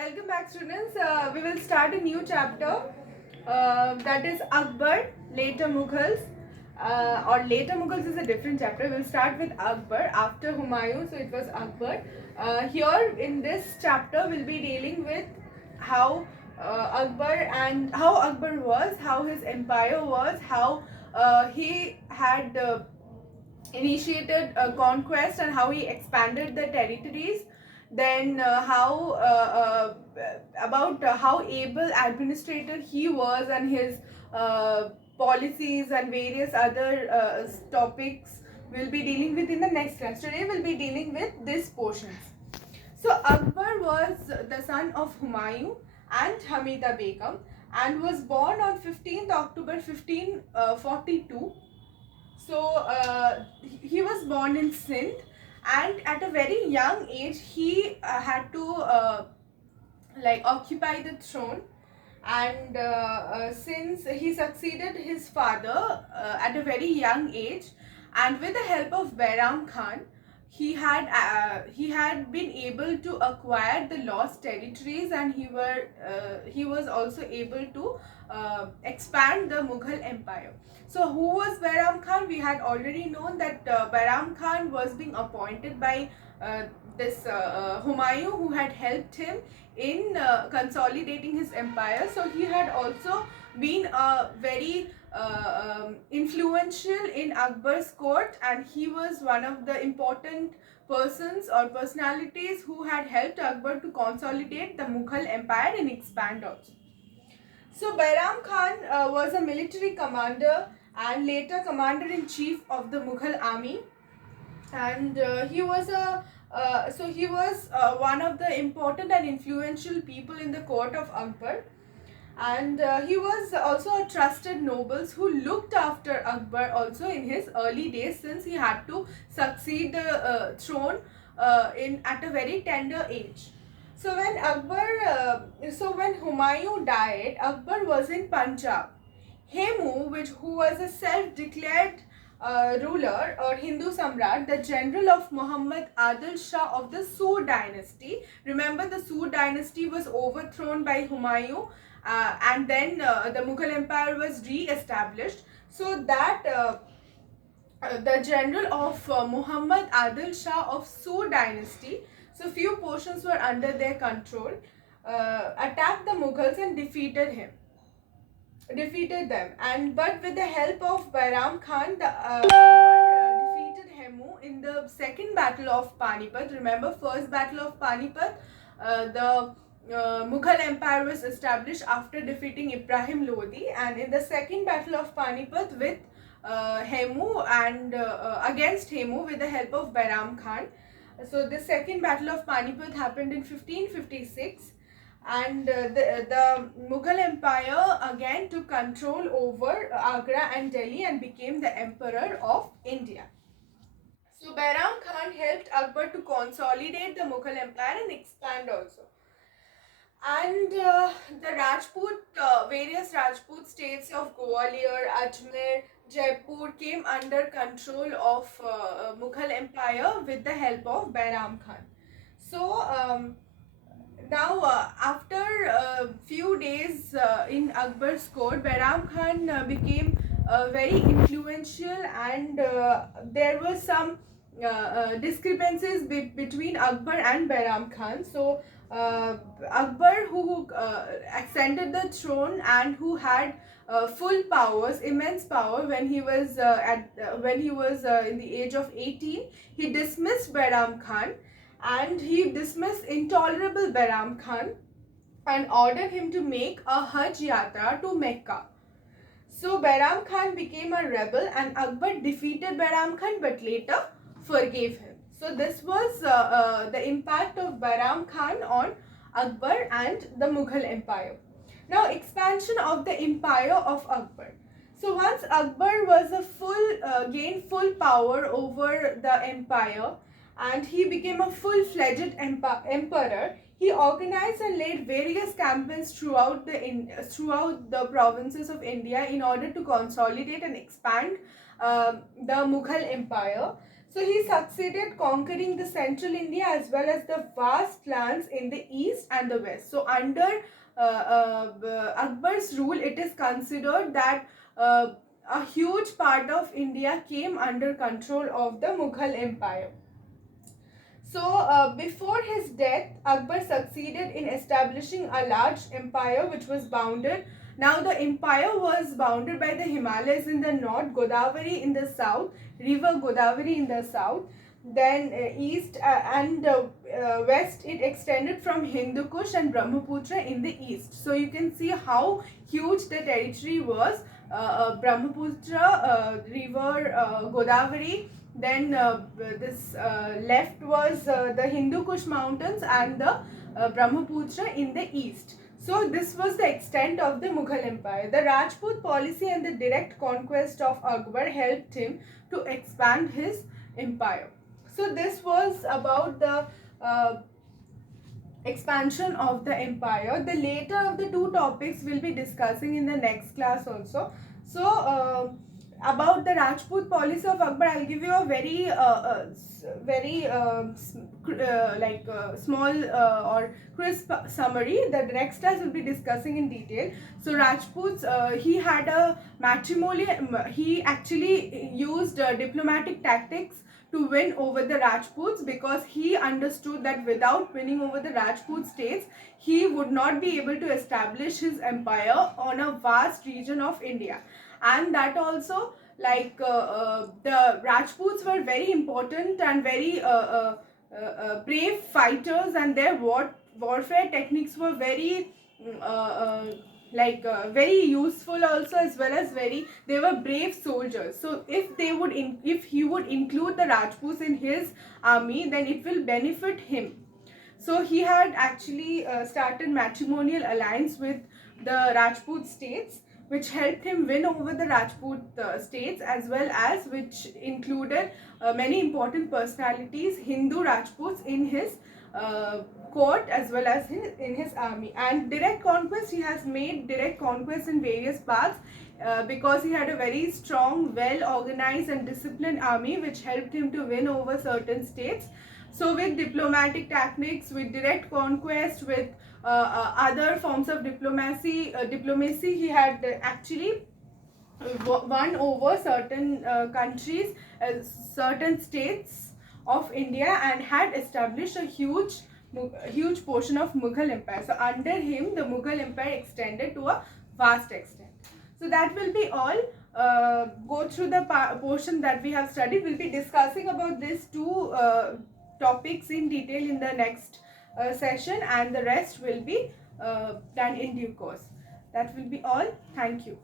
Welcome back, students. We will start a new chapter that is Akbar, later Mughals. Or later Mughals is a different chapter. We'll start with Akbar after Humayun, so it was Akbar. Here in this chapter, we'll be dealing with how Akbar was, how his empire was, how he had initiated a conquest and how he expanded the territories, then how about how able administrator he was, and his policies and various other topics we'll be dealing with in the next class. Today we'll be dealing with these portions. So Akbar was the son of Humayun and Hamida Begum and was born on 15th October 1542. So he was born in Sindh, and at a very young age he had to occupy the throne. And since he succeeded his father at a very young age, and with the help of Bairam Khan, he had been able to acquire the lost territories, and he was also able to expand the Mughal empire. So who was Bairam Khan? We had already known that Bairam Khan was being appointed by this Humayun, who had helped him in consolidating his empire. So he had also been very influential in Akbar's court, and he was one of the important persons or personalities who had helped Akbar to consolidate the Mughal empire and expand also. So Bairam Khan was a military commander and later commander-in-chief of the Mughal army, and he was one of the important and influential people in the court of Akbar. And he was also a trusted nobles who looked after Akbar also in his early days, since he had to succeed the throne at a very tender age. So when Humayun died, Akbar was in Punjab. Hemu, who was a self-declared ruler or Hindu Samrat, the general of Muhammad Adil Shah of the Sood dynasty. Remember, the Sood dynasty was overthrown by Humayun, and then the Mughal empire was re-established. So that the general of Muhammad Adil Shah of Sood dynasty, so few portions were under their control, attacked the Mughals and defeated them. And but with the help of Bairam Khan, Akbar defeated Hemu in the second battle of Panipat. Remember, first battle of Panipat, the Mughal empire was established after defeating Ibrahim Lodi, and in the second battle of Panipat with Hemu and against Hemu with the help of Bairam Khan. So the second battle of Panipat happened in 1556, and the Mughal empire again took control over Agra and Delhi and became the emperor of India. So Bairam Khan helped Akbar to consolidate the Mughal empire and expand also. And the various Rajput states of Gwalior, Ajmer, Jaipur came under control of Mughal empire with the help of Bairam Khan. So now after a few days in Akbar's court, Bairam Khan became very influential, and there were some discrepancies between Akbar and Bairam Khan. So Akbar, who ascended the throne and who had full powers, immense power when he was in the age of 18, he dismissed Bairam Khan, and he dismissed intolerable Bairam Khan and ordered him to make a Hajj Yatra to Mecca. So Bairam Khan became a rebel, and Akbar defeated Bairam Khan but later forgave him. So this was the impact of Bairam Khan on Akbar and the Mughal empire. Now, expansion of the empire of Akbar. So once Akbar was gained full power over the empire, and he became a full-fledged emperor, he organized and laid various campaigns throughout the provinces of India in order to consolidate and expand the Mughal empire. So he succeeded conquering the central India as well as the vast lands in the east and the west. So under Akbar's rule, it is considered that a huge part of India came under control of the Mughal Empire. So, before his death, Akbar succeeded in establishing a large empire which was bounded. Now, the empire was bounded by the Himalayas in the north, Godavari in the south, river Godavari in the south. Then, east and west, it extended from Hindu Kush and Brahmaputra in the east. So, you can see how huge the territory was. Brahmaputra, river Godavari, then this left was the Hindu Kush mountains and the Brahmaputra in the east. So this was the extent of the Mughal Empire. The Rajput policy and the direct conquest of Akbar helped him to expand his empire. So this was about the expansion of the empire. The later of the two topics we'll be discussing in the next class also. So about the Rajput policy of Akbar, I'll give you a very small or crisp summary. The next class will be discussing in detail. So Rajputs, he had a matrimonial. He actually used diplomatic tactics to win over the Rajputs, because he understood that without winning over the Rajput states, he would not be able to establish his empire on a vast region of India. And that also, the Rajputs were very important and very brave fighters, and their warfare techniques were very very useful also, as well as they were brave soldiers. So if he would include the Rajputs in his army, then it will benefit him. So he had actually started matrimonial alliance with the Rajput states, which helped him win over the Rajput states, as well as which included many important personalities, Hindu Rajputs, in his court as well as in his army. And direct conquest, he has made direct conquest in various parts because he had a very strong, well organized and disciplined army, which helped him to win over certain states. So with diplomatic tactics, with direct conquest, with other forms of diplomacy, he had actually won over certain countries, certain states of India, and had established a huge portion of Mughal Empire. So under him, the Mughal Empire extended to a vast extent. So that will be all. Go through the portion that we have studied. We'll be discussing about these two topics in detail in the next session, and the rest will be done in due course. That will be all. Thank you.